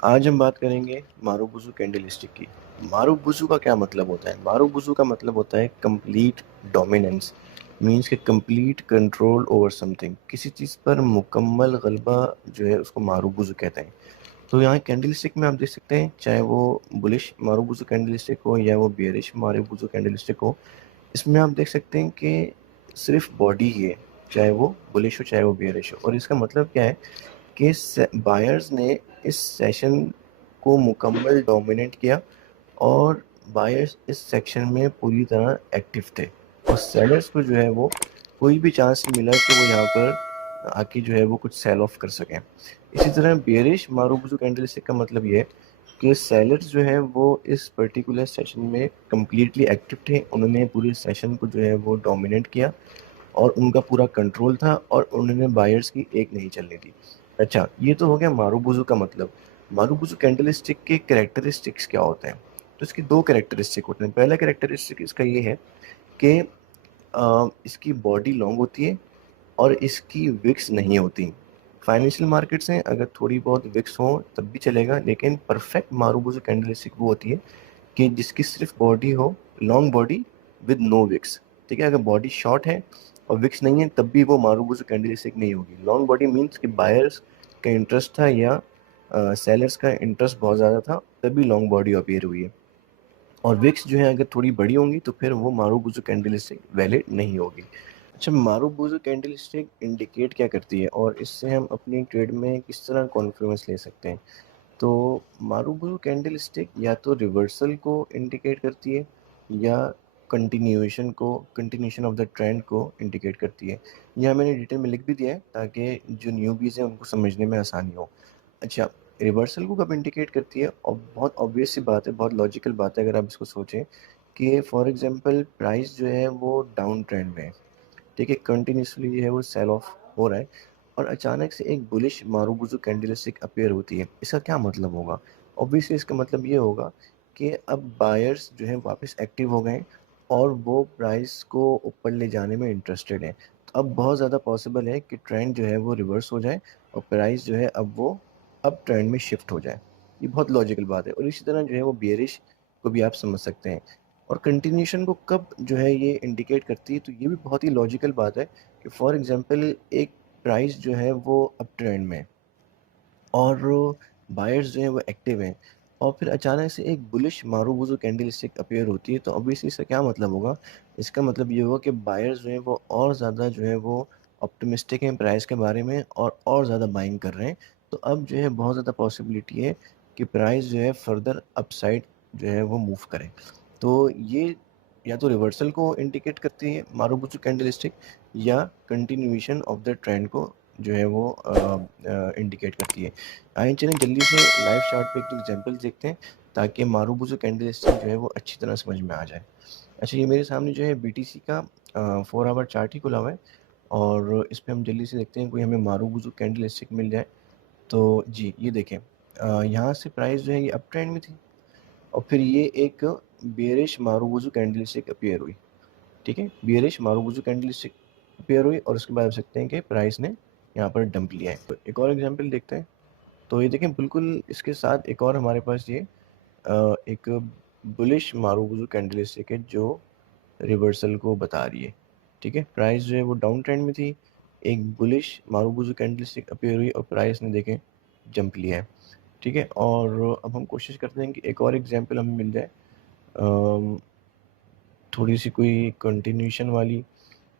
आज हम बात करेंगे मारुबुजु कैंडलस्टिक की। मारुबुजु का क्या मतलब होता है? मारुबुजु का मतलब होता है कंप्लीट डोमिनेंस। मीन्स के कंप्लीट कंट्रोल ओवर समथिंग। किसी चीज़ पर मुकम्मल गलबा जो है उसको मारुबुजु कहते हैं। तो यहाँ कैंडलस्टिक में आप देख सकते हैं, चाहे वो बुलिश मारुबुजु कैंडलस्टिक हो या वो बेयरिश मारुबुजु कैंडलस्टिक हो, इसमें आप देख सकते हैं कि सिर्फ बॉडी ही है, चाहे वो बुलिश हो चाहे वो बेयरिश हो। और इसका मतलब क्या है कि बायर्स ने इस सेशन को मुकम्मल डोमिनेट किया और बायर्स इस सेक्शन में पूरी तरह एक्टिव थे, और सेलर्स को जो है वो कोई भी चांस नहीं मिला कि वो यहाँ पर आके जो है वो कुछ सेल ऑफ कर सकें। इसी तरह बेयरिश मारुबुजु कैंडलस्टिक का मतलब ये है कि सेलर्स जो है वो इस पर्टिकुलर सेशन में कम्प्लीटली एक्टिव थे। उन्होंने पूरे सेशन को जो है वो डोमिनेट किया और उनका पूरा कंट्रोल था और उन्होंने बायर्स की एक नहीं चलनी थी। अच्छा, ये तो हो गया मारुबुजु का मतलब। मारुबुजु कैंडलस्टिक के कैरेक्टरिस्टिक्स क्या होते हैं? तो इसके दो कैरेक्टरिस्टिक होते हैं। पहला कैरेक्टरिस्टिक इसका ये है कि इसकी बॉडी लॉन्ग होती है और इसकी विक्स नहीं होती। फाइनेंशियल मार्केट्स हैं, अगर थोड़ी बहुत विक्स हो तब भी चलेगा, लेकिन परफेक्ट मारुबुजु कैंडलस्टिक वो होती है कि जिसकी सिर्फ बॉडी हो, long body with no wicks. ठीक है, अगर बॉडी शॉर्ट है और विक्स नहीं है तब भी वो मारुबुजु कैंडलस्टिक नहीं होगी। लॉन्ग बॉडी मीन्स कि बायर्स का इंटरेस्ट था या सेलर्स का इंटरेस्ट बहुत ज़्यादा था, तभी लॉन्ग बॉडी अपीयर हुई है। और विक्स जो है अगर थोड़ी बड़ी होंगी तो फिर वो मारुबुजु कैंडलस्टिक वैलिड नहीं होगी। अच्छा, मारुबुजु कैंडलस्टिक इंडिकेट क्या करती है और इससे हम अपनी ट्रेड में किस तरह कॉन्फिडेंस ले सकते हैं? तो मारुबुरु कैंडलस्टिक या तो रिवर्सल को इंडिकेट करती है या कंटिन्यूएशन ऑफ द ट्रेंड को इंडिकेट करती है। यह मैंने डिटेल में लिख भी दिया है ताकि जो न्यूबीज़ हैं उनको समझने में आसानी हो। अच्छा, रिवर्सल को कब इंडिकेट करती है? और बहुत ऑब्वियस सी बात है, बहुत लॉजिकल बात है अगर आप इसको सोचें कि फॉर एग्जांपल प्राइस जो है वो डाउन ट्रेंड में है। ठीक है, कंटिन्यूअसली जो है वो सेल ऑफ हो रहा है और अचानक से एक बुलिश मारुबुजु कैंडलस्टिक अपीयर होती है। इसका क्या मतलब होगा? ऑब्वियसली इसका मतलब ये होगा कि अब बायर्स जो हैं वापस एक्टिव हो गए हैं और वो प्राइस को ऊपर ले जाने में इंटरेस्टेड हैं। तो अब बहुत ज़्यादा पॉसिबल है कि ट्रेंड जो है वो रिवर्स हो जाए और प्राइस जो है अब वो अप ट्रेंड में शिफ्ट हो जाए। ये बहुत लॉजिकल बात है। और इसी तरह जो है वो बेयरिश को भी आप समझ सकते हैं। और कंटिन्यूएशन को कब जो है ये इंडिकेट करती है, तो ये भी बहुत ही लॉजिकल बात है कि फॉर एग्जांपल एक प्राइस जो है वो अप ट्रेंड में है और बायर्स जो हैं वो एक्टिव हैं और फिर अचानक से एक बुलिश मारुबुजु कैंडलस्टिक अपीयर होती है, तो ऑब्वियसली इसका क्या मतलब होगा? इसका मतलब ये होगा कि बायर्स जो हैं वो और ज़्यादा जो है वो ऑप्टिमिस्टिक हैं प्राइस के बारे में और ज़्यादा बाइंग कर रहे हैं। तो अब जो है बहुत ज़्यादा पॉसिबिलिटी है कि प्राइस जो है फर्दर अपसाइड जो है वो मूव करे। तो ये या तो रिवर्सल को इंडिकेट करती है मारुबुजु कैंडलस्टिक या कंटिन्यूएशन ऑफ द ट्रेंड को जो है वो इंडिकेट करती है। आइए चलें जल्दी से लाइव चार्ट पे एक एग्जांपल देखते हैं ताकि मारुबुजु कैंडलस्टिक जो है वो अच्छी तरह समझ में आ जाए। अच्छा, ये मेरे सामने जो है बीटीसी का 4 आवर चार्ट ही खुला हुआ है और इस पे हम जल्दी से देखते हैं कोई हमें मारुबुजु कैंडलस्टिक मिल जाए। तो जी, ये देखें, यहाँ से प्राइस जो है ये अप ट्रेंड में थी और फिर ये एक बेयरिश मारुबुजु कैंडलस्टिक अपीयर हुई। ठीक है, बियरिश मारुबुजु कैंडलस्टिक अपीयर हुई और उसके बाद आप सकते हैं कि प्राइस ने यहाँ पर डंप लिया है। तो एक और एग्जांपल देखते हैं। तो ये देखें, बिल्कुल इसके साथ एक और हमारे पास ये एक बुलिश मारुबुजु कैंडलस्टिक है जो रिवर्सल को बता रही है। ठीक है, प्राइस जो है वो डाउन ट्रेंड में थी, एक बुलिश मारुबुजु कैंडलस्टिक अपीयर हुई और प्राइस ने देखें जंप लिया है। ठीक है, और अब हम कोशिश करते हैं कि एक और एग्जांपल हमें मिल जाए, अम, थोड़ी सी कोई कंटिन्यूएशन वाली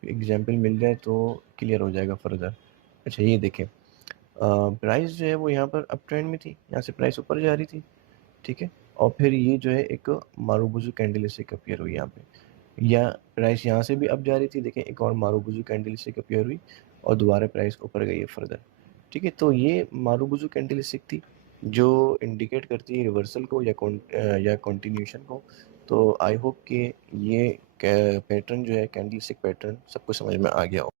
एग्जाम्पल मिल जाए तो क्लियर हो जाएगा फर्दर। अच्छा, ये देखें, प्राइस जो है वो यहाँ पर अप ट्रेंड में थी, यहाँ से प्राइस ऊपर जा रही थी। ठीक है, और फिर ये जो है एक मारुबुजु कैंडलस्टिक अपीयर हुई यहाँ पे, या प्राइस यहाँ से भी अप जा रही थी, देखें एक और मारुबुजु कैंडलस्टिक अपीयर हुई और दोबारा प्राइस ऊपर गई है फर्दर। ठीक है, तो ये मारुबुजु कैंडलस्टिक थी जो इंडिकेट करती है रिवर्सल को या कंटिन्यूएशन को। तो आई होप कि ये पैटर्न जो है कैंडलस्टिक पैटर्न सबको समझ में आ गया हो।